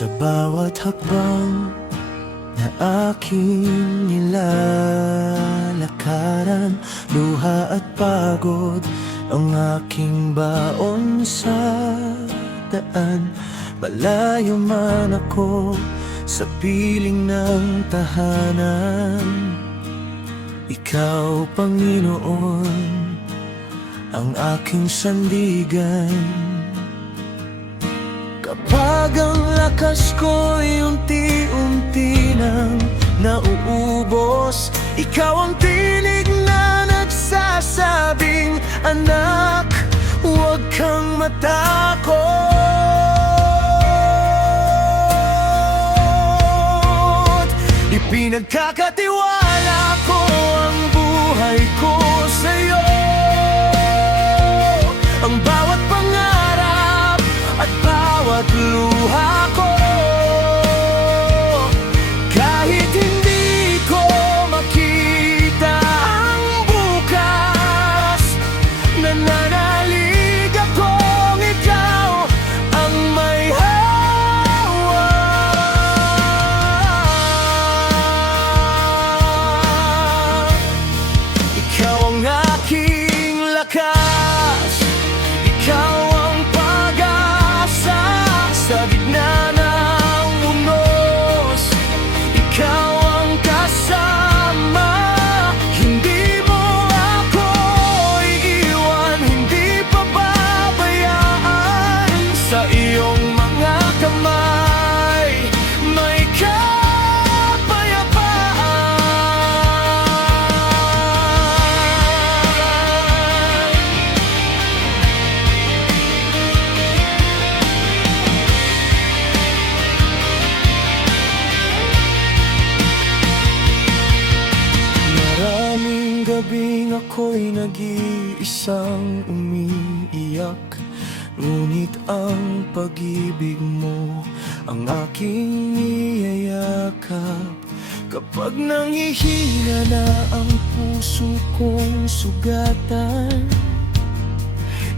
Sa bawat hakbang na aking nilalakaran, luha at pagod ang aking baon sa daan. Malayo man ako sa piling ng tahanan, Ikaw, Panginoon, ang aking sandigan. Kapag ang lakas ko'y unti-unti nang nauubos, Ikaw ang tinig na nagsasabing, anak, huwag kang matakot. Ipinagkakatiwala ko ang buhay ko sa'yo, ang bawat pangarap at bawat luha ko. Kahit hindi ko makita ang bukas, nananalig akong ikaw ang may hawak. Ikaw ang aking lakas, Ikaw ang pag-asa sa gitna ng unos, Ikaw ang kasama. Hindi mo ako iiwan, hindi pababayaan. Sa iyong mga kamay may Maraming gabing ako'y nag-iisang umiiyak, ngunit ang pag-ibig mo ang aking niyayakap. Kapag nanghihina na ang puso kong sugatan,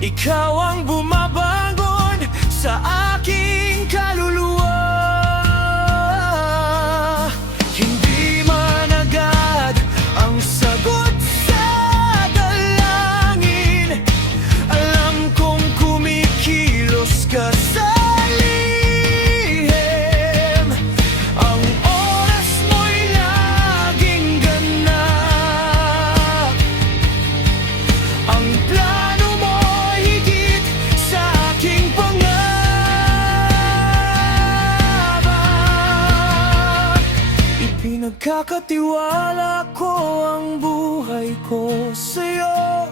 Ikaw ang bumabangon sa aking kaluluwa. Hindi man agad ang sagot sa dalangin, alam kong kumikilos ka sa lihim. Ang oras mo'y laging ganap, ang plano mo higit sa aking pangarap. Ipinagkakatiwala ko ang buhay ko sa'yo,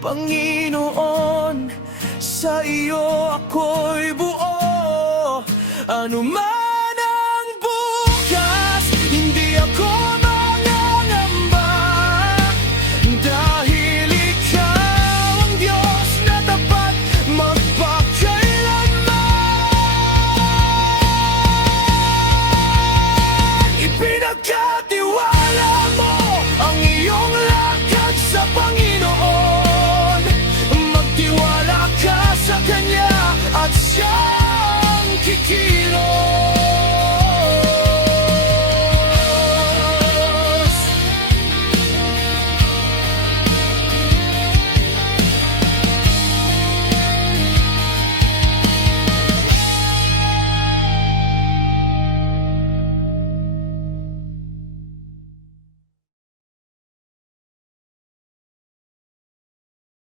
Panginoon. Sa iyo ako'y buo, ano man